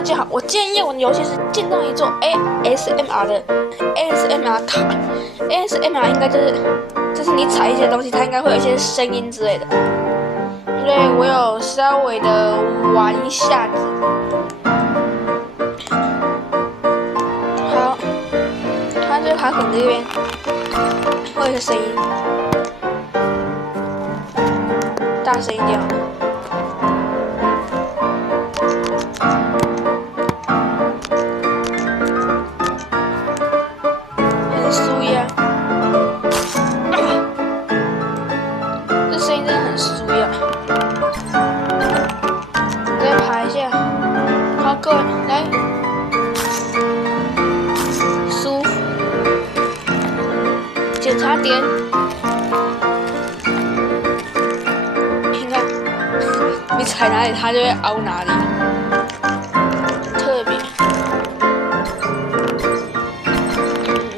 大家好，我建议我的游戏是建造一座 ASMR 的 ASMR 卡。ASMR 应该就是你踩一些东西，它应该会有一些声音之类的。因为我有稍微的玩一下子。好，它这个卡孔这边会有一些声音，大声一点好了。这声音真的很酥呀！再爬一下，好，各位来，舒服。检查点，你看，你踩哪里，它就会凹哪里，很特别。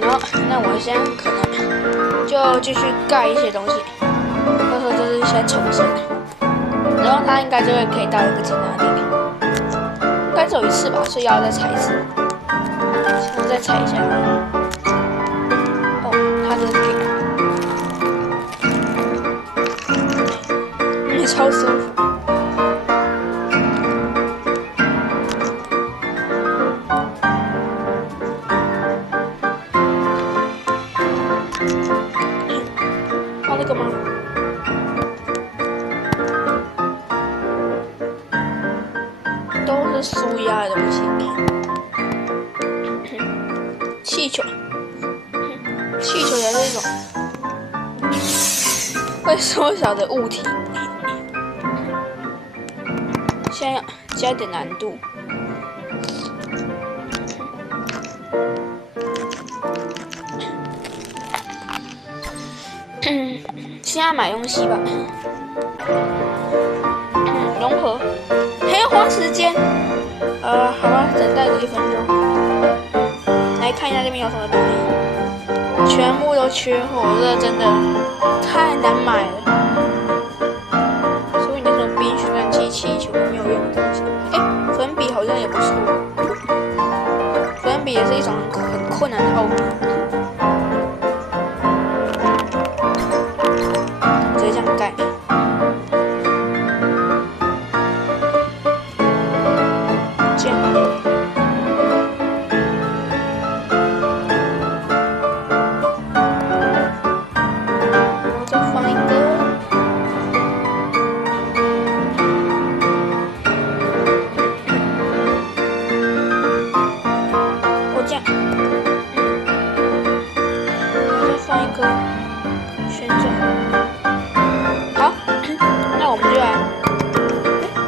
然后，那我现在可能就继续盖一些东西。到时候就是先重生，然后它应该就会可以到一个其他地，应该只有一次吧，所以要再踩一次。现在再踩一下。哦，它这个给，超舒服。放那个吗？都是舒压的东西。气球，气球也是一种会缩小的物体。现在要加点难度。现在买东西吧。融合。还要花时间，好吧，等待个1分钟。来看一下这边有什么东西，全部都缺货，这真的太难买了。所以那种冰旋转机、气球没有用的东西。粉笔好像也不错，粉笔也是一种很困难的奥秘。直接这样盖。旋转，好，那我们就来，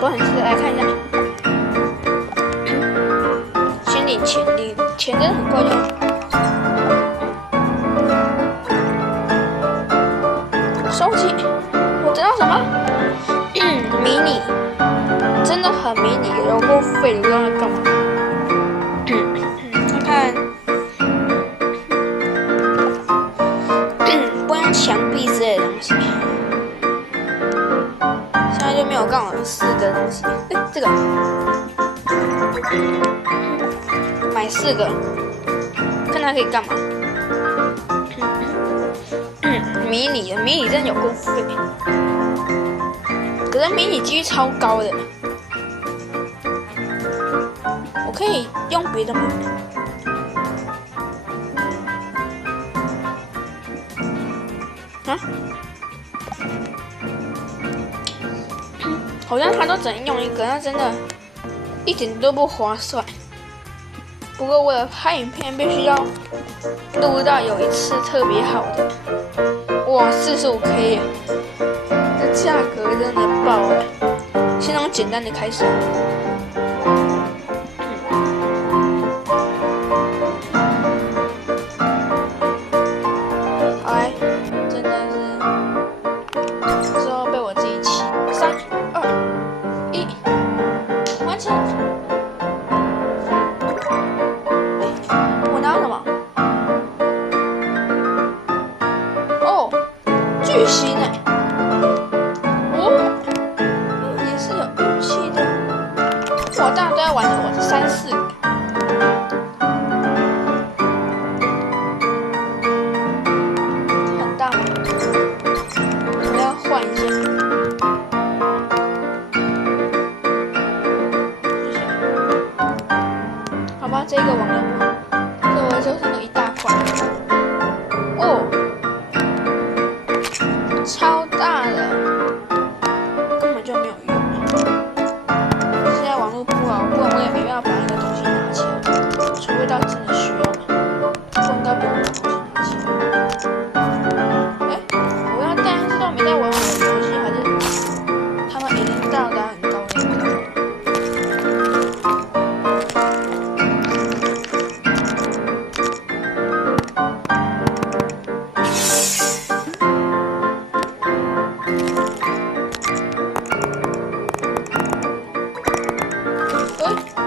不很试来看一下，先领钱，领钱真的很贵哦。收起，我知道什么？迷你，真的很迷你，有够废的，不知道在干嘛。看看。墙壁之类的东西，现在就没有刚好4个东西。这个买4个，看它可以干嘛。迷你真的有够废，可是迷你几率超高的。我可以用别的吗？啊，好像他都只能用一个，那真的一点都不划算。不过为了拍影片，必须要录到有一次特别好的。哇，45K 耶，这价格真的爆了。先从简单的开始。我拿什么？哦，巨星哎！哦，也是有运气的。玩了我3、4个。很大吗？我要换一下。好吧，这个网络不好，对我就是那一大块。哦，超大的，根本就没有用。现在网络不好，不然我也没办法把那个东西拿起来，除非到真的需要，不应该不用把东西拿起来。哎，我要大家知道没在玩我的游戏，还是他们已经到达很高的地方？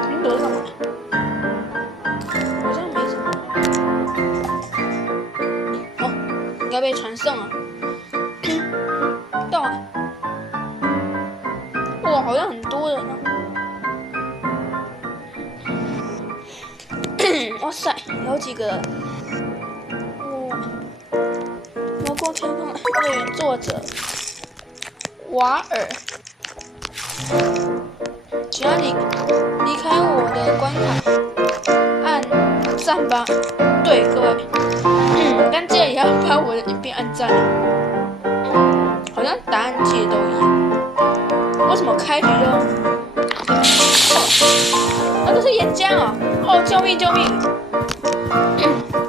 你躲着干嘛？好像没什么。哦，应该被传送了。到了。哇，好像很多人啊。哇塞，有几个人。哇，魔宫天空乐园作者瓦尔。只要你离开我的关卡，按赞吧。对，各位，但这也要把我的影片按赞。好像答案记得都一样。为什么开局就？哦，这是岩浆哦！哦，救命救命！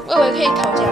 我以为可以逃家。